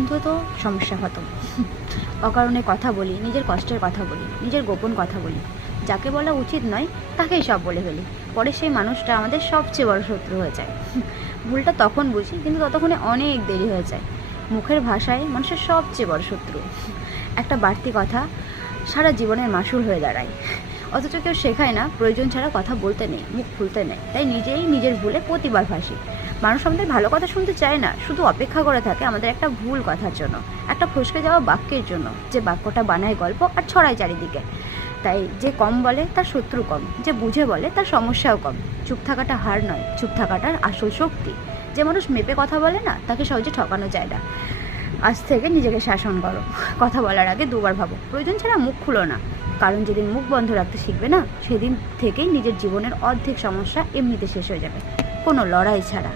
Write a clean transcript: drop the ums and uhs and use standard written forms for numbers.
বন্ধু তো সমস্যা খতম। অকারণে কথা বলি, নিজের কষ্টের কথা বলি, নিজের গোপন কথা বলি, যাকে বলা উচিত নয় তাকেই সব বলে ফেলি। পরে সেই মানুষটা আমাদের সবচেয়ে বড় শত্রু হয়ে যায়। ভুলটা তখন বুঝি, কিন্তু ততক্ষণে অনেক দেরি হয়ে যায়। মুখের ভাষায় মানুষের সবচেয়ে বড় শত্রু। একটা বাড়তি কথা সারা জীবনের মাসুল হয়ে দাঁড়ায়। অথচ কেউ শেখায় না প্রয়োজন ছাড়া কথা বলতে নেই, মুখ খুলতে নেই। তাই নিজেই নিজের ভুলে প্রতিবার ভাসি। মানুষ আমাদের ভালো কথা শুনতে চায় না, শুধু অপেক্ষা করে থাকে আমাদের একটা ভুল কথার জন্য, একটা ফসকে যাওয়া বাক্যের জন্য, যে বাক্যটা বানায় গল্প আর ছড়ায় চারিদিকে। তাই যে কম বলে তার শত্রু কম, যে বুঝে বলে তার সমস্যাও কম। চুপ থাকাটা হার নয়, চুপ থাকাটার আসল শক্তি। যে মানুষ মেপে কথা বলে না, তাকে সহজে ঠকানো যায় না। আজ থেকে নিজেকে শাসন করো, কথা বলার আগে দুবার ভাবো, প্রয়োজন ছাড়া মুখ খুলো না। কারণ যেদিন মুখ বন্ধ রাখতে শিখবে না, সেদিন থেকেই নিজের জীবনের অর্ধেক সমস্যা এমনিতে শেষ হয়ে যাবে, কোনো লড়াই ছাড়া।